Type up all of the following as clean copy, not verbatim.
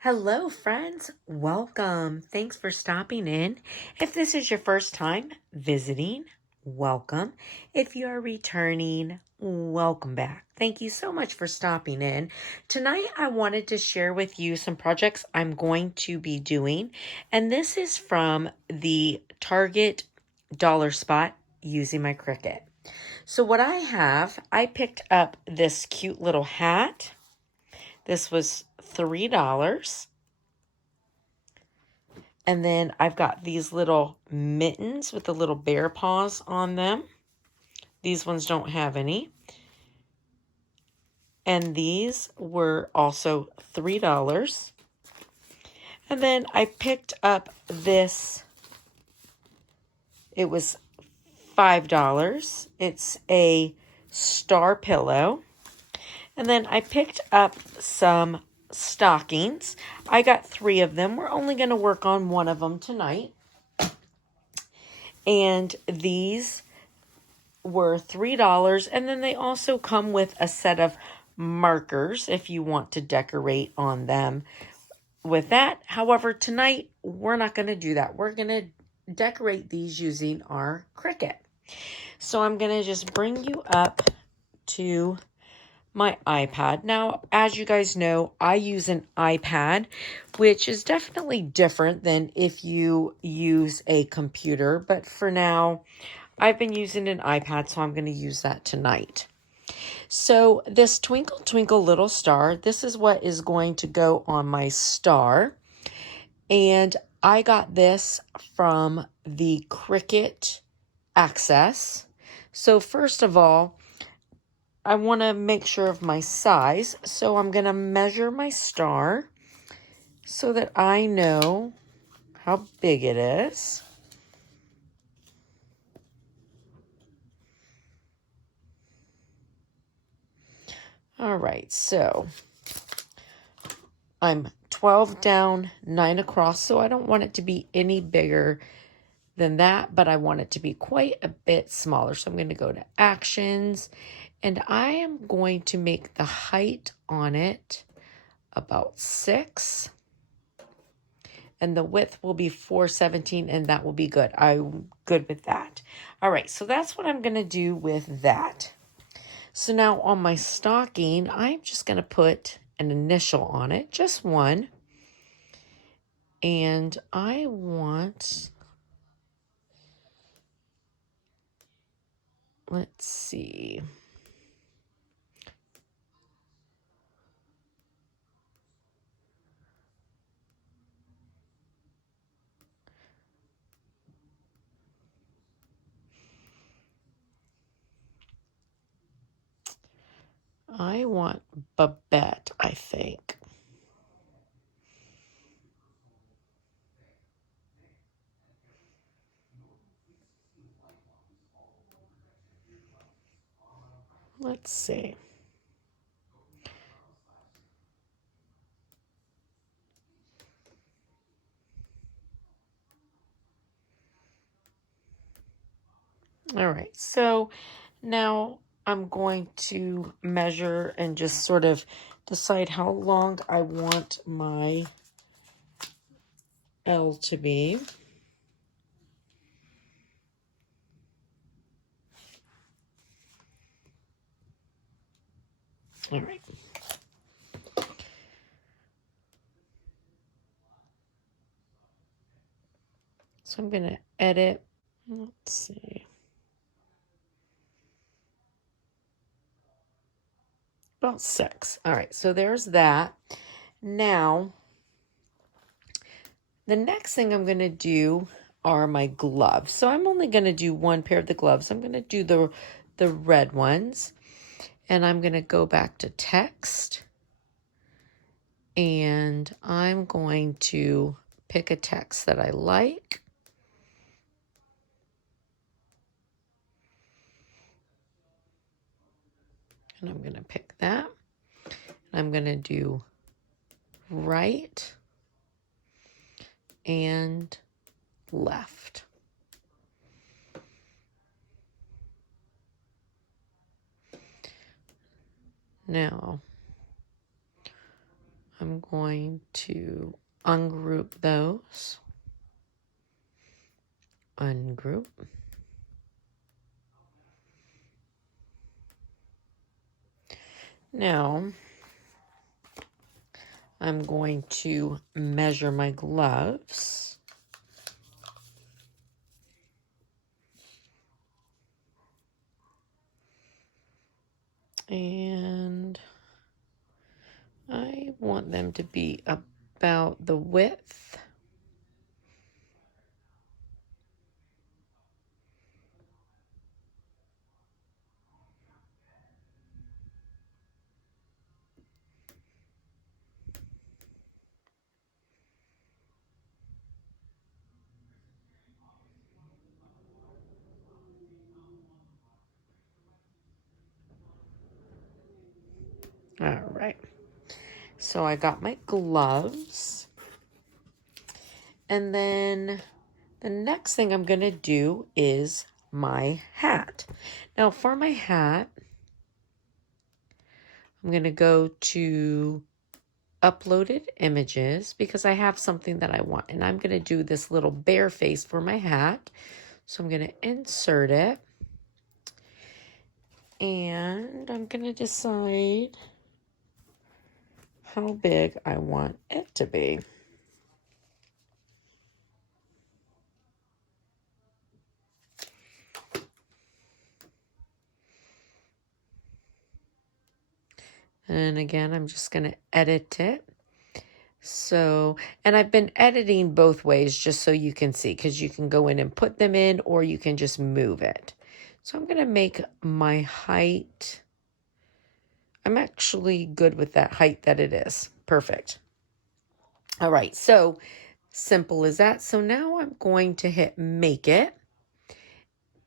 Hello, friends. Welcome. Thanks for stopping in. If this is your first time visiting, welcome. If you are returning, welcome back. Thank you so much for stopping in. Tonight, I wanted to share with you some projects I'm going to be doing, and this is from the Target dollar spot using my Cricut. So what I picked up this cute little hat. This was $3. And then I've got these little mittens with the little bear paws on them. These ones don't have any. And these were also $3. And then I picked up this. It was $5. It's a star pillow. And then I picked up some stockings. I got 3 of them. We're only going to work on one of them tonight. And these were $3. And then they also come with a set of markers if you want to decorate on them with that. However, tonight we're not going to do that. We're going to decorate these using our Cricut. So I'm going to just bring you up to my iPad. Now, as you guys know, I use an iPad, which is definitely different than if you use a computer. But for now, I've been using an iPad, so I'm going to use that tonight. So this Twinkle Twinkle Little Star, this is what is going to go on my star. And I got this from the Cricut Access. So first of all, I want to make sure of my size. So I'm going to measure my star so that I know how big it is. All right, so I'm 12 down, 9 across, so I don't want it to be any bigger than that, but I want it to be quite a bit smaller. So I'm going to go to Actions, and I am going to make the height on it about 6. And the width will be 417, and that will be good. I'm good with that. All right, so that's what I'm going to do with that. So now on my stocking, I'm just going to put an initial on it, just one. And I want, let's see. I want Babette, I think. Let's see. All right, so now I'm going to measure and just sort of decide how long I want my L to be. All right. So I'm going to edit. Let's see. About 6. All right, so there's that. Now, the next thing I'm going to do are my gloves. So I'm only going to do one pair of the gloves. I'm going to do the red ones. And I'm going to go back to text. And I'm going to pick a text that I like. And I'm going to pick that. And I'm going to do right and left. Now, I'm going to ungroup those. Ungroup. Now, I'm going to measure my gloves. And I want them to be about the width. All right. So I got my gloves. And then the next thing I'm going to do is my hat. Now for my hat, I'm going to go to uploaded images because I have something that I want. And I'm going to do this little bear face for my hat. So I'm going to insert it. And I'm going to decide how big I want it to be. And again, I'm just going to edit it. So, and I've been editing both ways just so you can see, because you can go in and put them in or you can just move it. So I'm going to make my height. I'm actually good with that height that it is. Perfect. All right. So simple as that. So now I'm going to hit make it.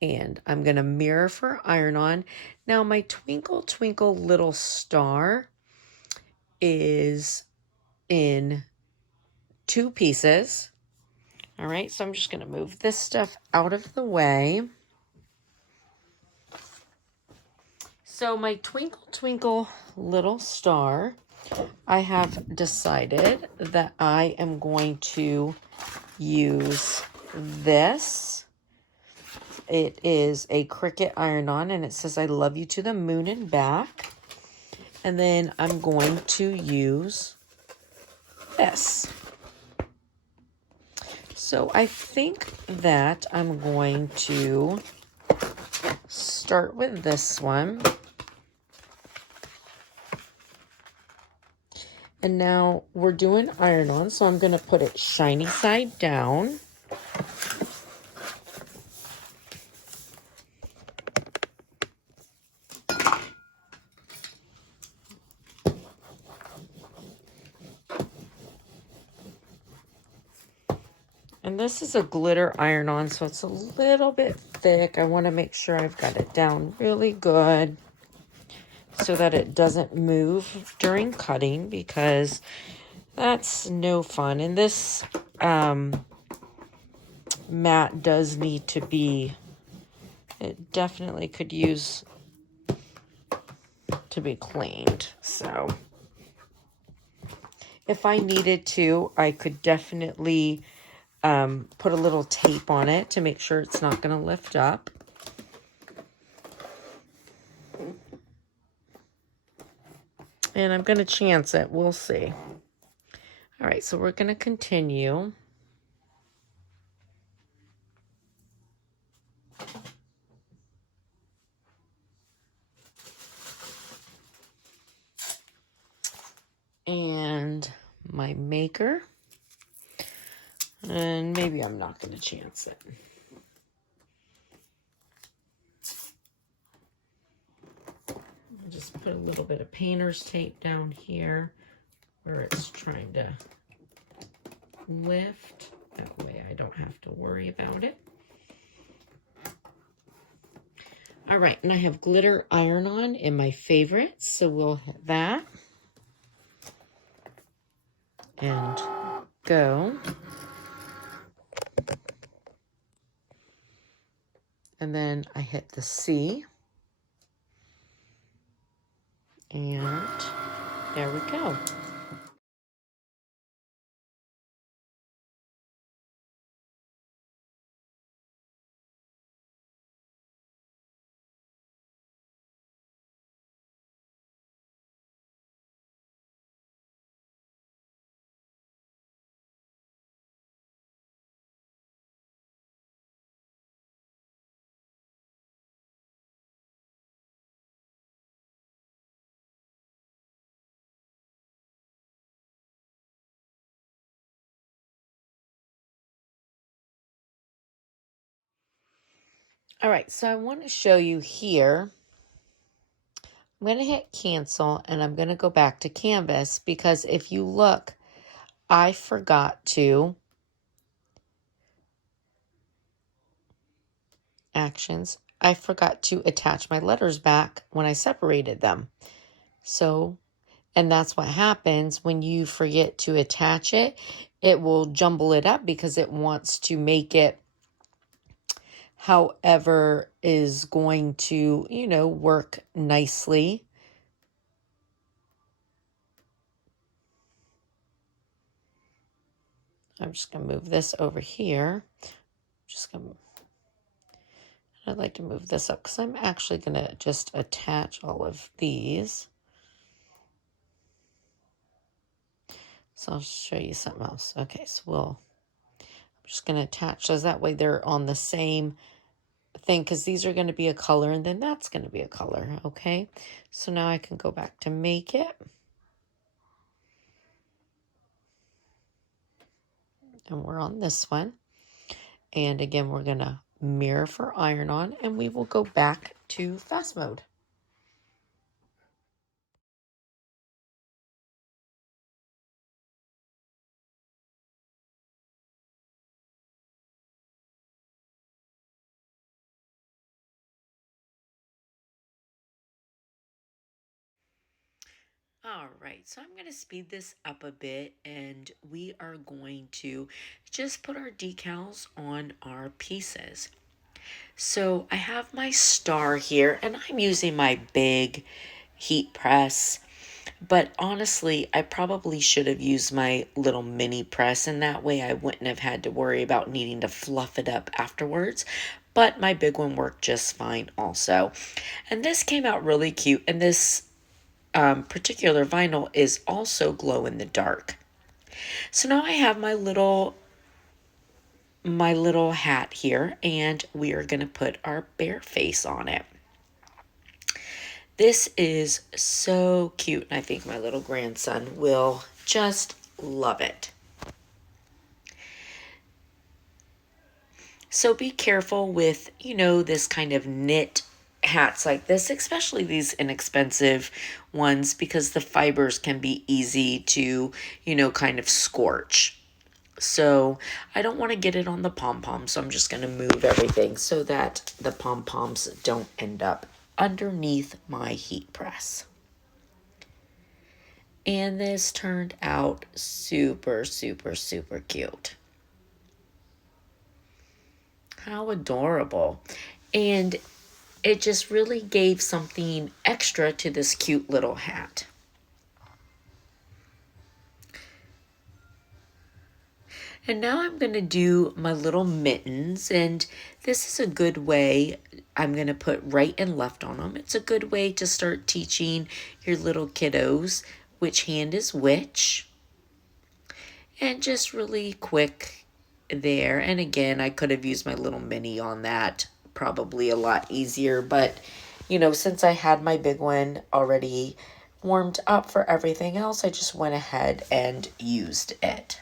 And I'm going to mirror for iron-on. Now my twinkle, twinkle little star is in 2 pieces. All right, so I'm just going to move this stuff out of the way. So my twinkle, twinkle little star, I have decided that I am going to use this. It is a Cricut iron-on, and it says, I love you to the moon and back. And then I'm going to use this. So I think that I'm going to start with this one. And now we're doing iron-on, so I'm going to put it shiny side down. And this is a glitter iron-on, so it's a little bit thick. I want to make sure I've got it down really good so that it doesn't move during cutting, because that's no fun. And this mat does need to be, it definitely could use to be cleaned. So if I needed to, I could definitely put a little tape on it to make sure it's not going to lift up. And I'm going to chance it. We'll see. All right, so we're going to continue. And my maker. And maybe I'm not going to chance it. I'll just put a little bit of painter's tape down here where it's trying to lift. That way I don't have to worry about it. All right, and I have glitter iron-on in my favorites, so we'll hit that. And go. And then I hit the C. And there we go. All right, so I want to show you here. I'm going to hit cancel and I'm going to go back to Canvas because if you look, I forgot to actions. I forgot to attach my letters back when I separated them. So, and that's what happens when you forget to attach it. It will jumble it up because it wants to make it however is going to, work nicely. I'm just going to move this over here. I'd like to move this up because I'm actually going to just attach all of these. So I'll show you something else. Okay, so I'm just going to attach those. That way they're on the same thing because these are going to be a color and then that's going to be a color. Okay, so now I can go back to make it. And we're on this one. And again, we're going to mirror for Ironon and we will go back to fast mode. All right, so I'm going to speed this up a bit and we are going to just put our decals on our pieces. So I have my star here and I'm using my big heat press, but honestly, I probably should have used my little mini press and that way I wouldn't have had to worry about needing to fluff it up afterwards. But my big one worked just fine also. And this came out really cute and this particular vinyl is also glow in the dark. So now I have my little hat here and we are going to put our bear face on it. This is so cute and I think my little grandson will just love it. So be careful with, this kind of knit hats like this, especially these inexpensive ones, because the fibers can be easy to, kind of scorch. So I don't want to get it on the pom-poms, so I'm just going to move everything so that the pom-poms don't end up underneath my heat press. And this turned out super, super, super cute. How adorable. And it just really gave something extra to this cute little hat. And now I'm going to do my little mittens, and this is a good way. I'm going to put right and left on them. It's a good way to start teaching your little kiddos which hand is which. And just really quick there. And again, I could have used my little mini on that, probably a lot easier, but since I had my big one already warmed up for everything else, I just went ahead and used it.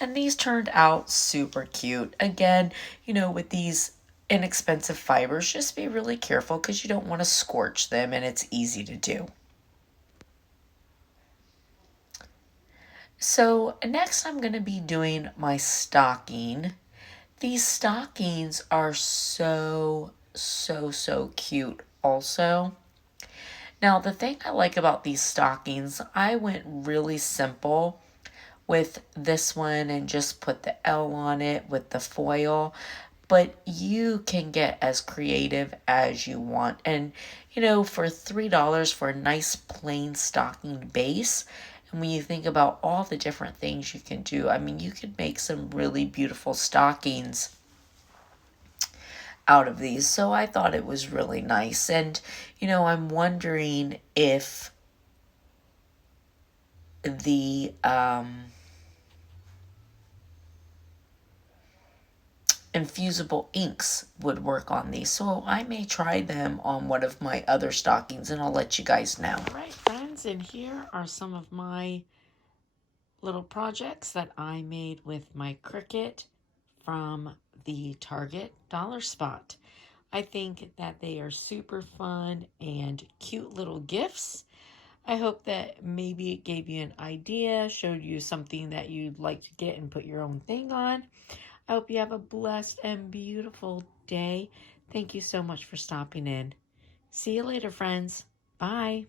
And these turned out super cute. Again, with these inexpensive fibers, just be really careful because you don't want to scorch them and it's easy to do. So next I'm going to be doing my stocking. These stockings are so, so, so cute also. Now the thing I like about these stockings, I went really simple with this one and just put the L on it with the foil, but you can get as creative as you want. And for $3 for a nice plain stocking base, and when you think about all the different things you can do, I mean, you could make some really beautiful stockings out of these. So I thought it was really nice. And I'm wondering if the infusible inks would work on these. So I may try them on one of my other stockings and I'll let you guys know. All right, friends, and here are some of my little projects that I made with my Cricut from the Target dollar spot. I think that they are super fun and cute little gifts. I hope that maybe it gave you an idea, showed you something that you'd like to get and put your own thing on. I hope you have a blessed and beautiful day. Thank you so much for stopping in. See you later, friends. Bye.